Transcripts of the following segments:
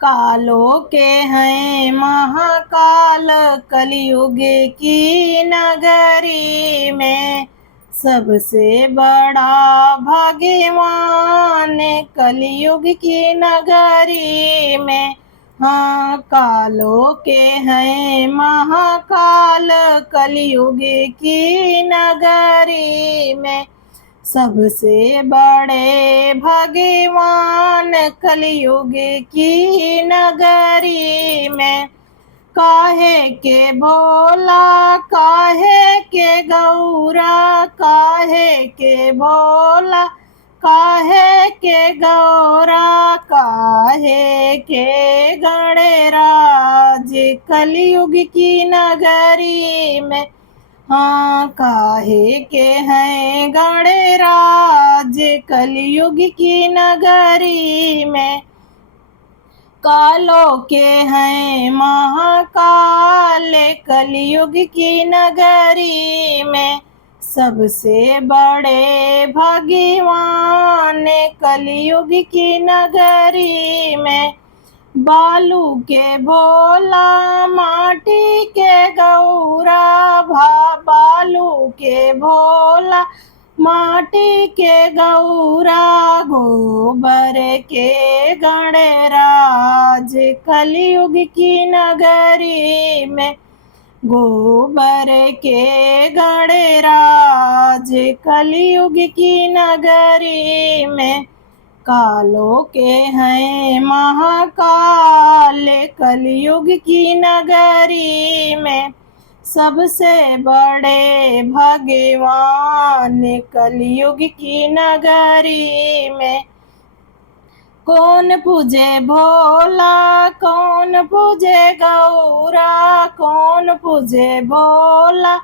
कालों के हैं महाकाल, कलयुग की नगरी में सबसे बड़ा भगवान, कलयुग की नगरी में। हाँ, कालों के हैं महाकाल, कलयुग की नगरी में सबसे बड़े भगवान, कलयुग की नगरी में। काहे के भोला, काहे के गौरा, काहे के भोला, काहे के गौरा, काहे के गणराज, कलयुग की नगरी में। हाँ, काहे के हैं गणराज, कलयुग की नगरी में। कालों के हैं महाकाल, कलयुग की नगरी में सबसे बड़े भगवान, कलयुग की नगरी में। बालू के भोला, माटी के गौरा, बालू के भोला, माटी के गौरा, गोबर के गणराज, कलयुग की नगरी में। गोबर के गणराज, कलयुग की नगरी में। कालों के हैं महाकाल, कलयुग की नगरी में सबसे बड़े भगवान, कलयुग की नगरी में। कौन पूजे भोला, कौन पूजे गौरा, कौन पूजे भोला,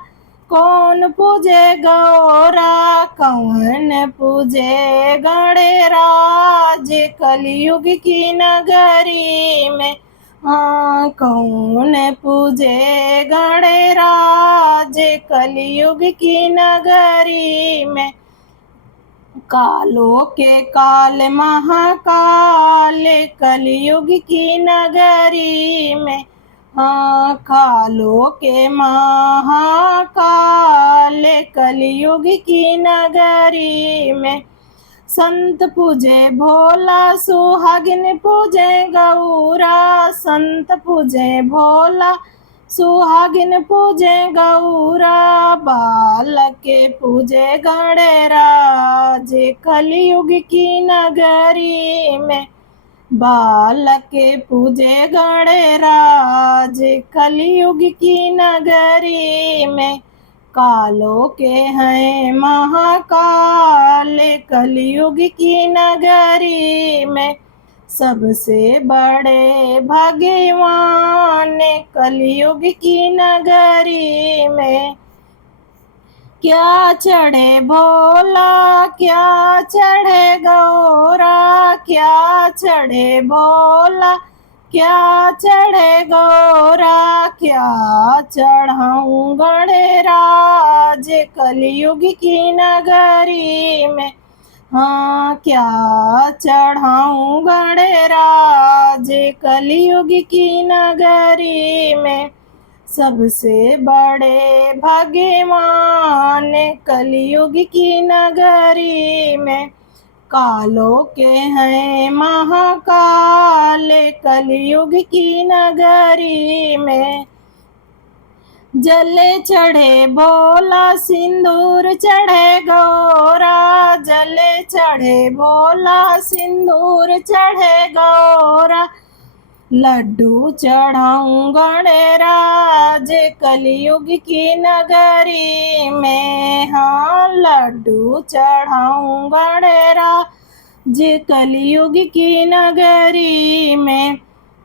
कौन पूजे गौरा, कौन पूजे गणराज, कलयुग की नगरी में। हाँ, कौन पूजे गणराज, कलयुग की नगरी में। कालों के काल महाकाल, कलयुग की नगरी में। हाँ, कालों के महाकाल, कलयुग की नगरी में। संत पूजे भोला, सुहागिन पूजे गौरा, संत पूजे भोला, सुहागिन पूजे गौरा, बालक पूजे गणराज, कलयुग की नगरी में। बालक पूजे गणराज, कलयुग की नगरी में। कालों के हैं महाकाल, कलयुग की नगरी में सबसे बड़े भगवान, कलयुग की नगरी में। क्या चढ़े भोला, क्या चढ़े गौरा, क्या चढ़े भोला, क्या चढ़े गौरा, क्या चढ़ाऊं गणराज, कलयुग की नगरी में। हाँ, क्या चढ़ाऊं गणराज, कलयुग की नगरी में सबसे बड़े भगवान, कलयुग की नगरी में। कालों के हैं महाकाल, कलयुग की नगरी में। जले चढ़े भोला, सिंदूर चढ़े गौरा, जले चढ़े भोला, सिंदूर चढ़े गौरा, लड्डू चढ़ाऊं गणराज, कलयुग की नगरी में। हाँ, लड्डू चढ़ाऊं गणराज, कलयुग की नगरी में।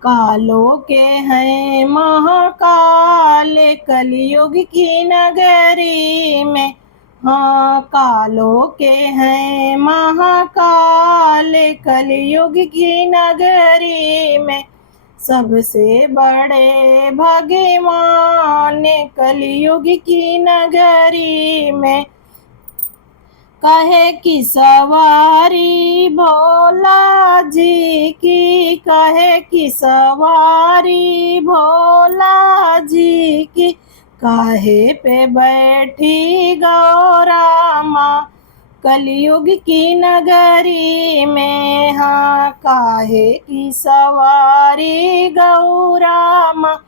कालों के हैं महाकाल, कलयुग की नगरी में। हाँ, कालों के हैं महाकाल, कलयुग की नगरी में सबसे बड़े भगवान, कलयुग की नगरी में। कहे कि सवारी भोला जी की, कहे कि सवारी भोला जी की, काहे पे बैठी गौरा माँ कलयुग की नगरी में। हाँ, काहे की सवारी गौरा माँ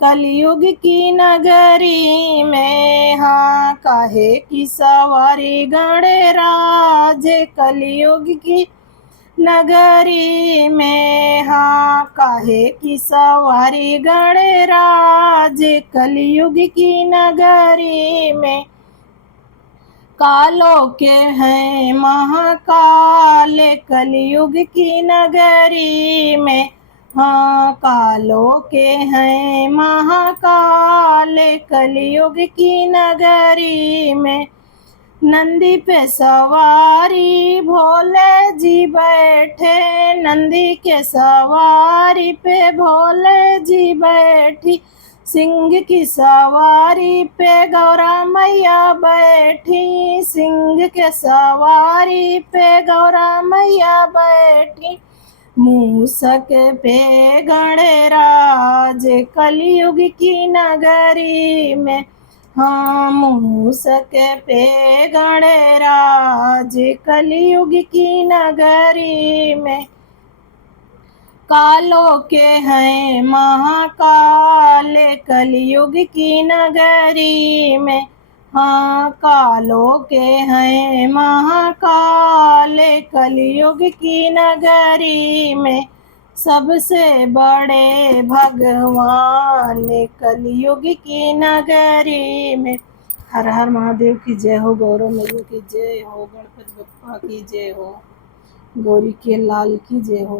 कलयुग की नगरी में। हाँ, काहे की सवारी गणराज कलयुग की नगरी में। हाँ, काहे की सवारी गणराज कलयुग की नगरी में। कालों के हैं महाकाल कलयुग की नगरी में। हाँ, कालों के हैं महाकाल कलयुग की नगरी में। नंदी पे सवारी भोले जी बैठे, नंदी के सवारी पे भोले जी बैठी, सिंह की सवारी पे गौरा मैया बैठी, सिंह के सवारी पे गौरा मैया बैठी, मूसक पे गणराज कलयुग की नगरी में। हाँ, मूसक पे गणराज कलयुग की नगरी में। कालों के हैं महाकाल कलयुग की नगरी में। हाँ, कालों के हैं महाकाल कलयुग की नगरी में। सबसे बड़े भगवान कलयुग की नगरी में। हर हर महादेव की जय हो, गौरव मैया की जय हो, गणपति बप्पा की जय हो, गौरी के लाल की जय हो।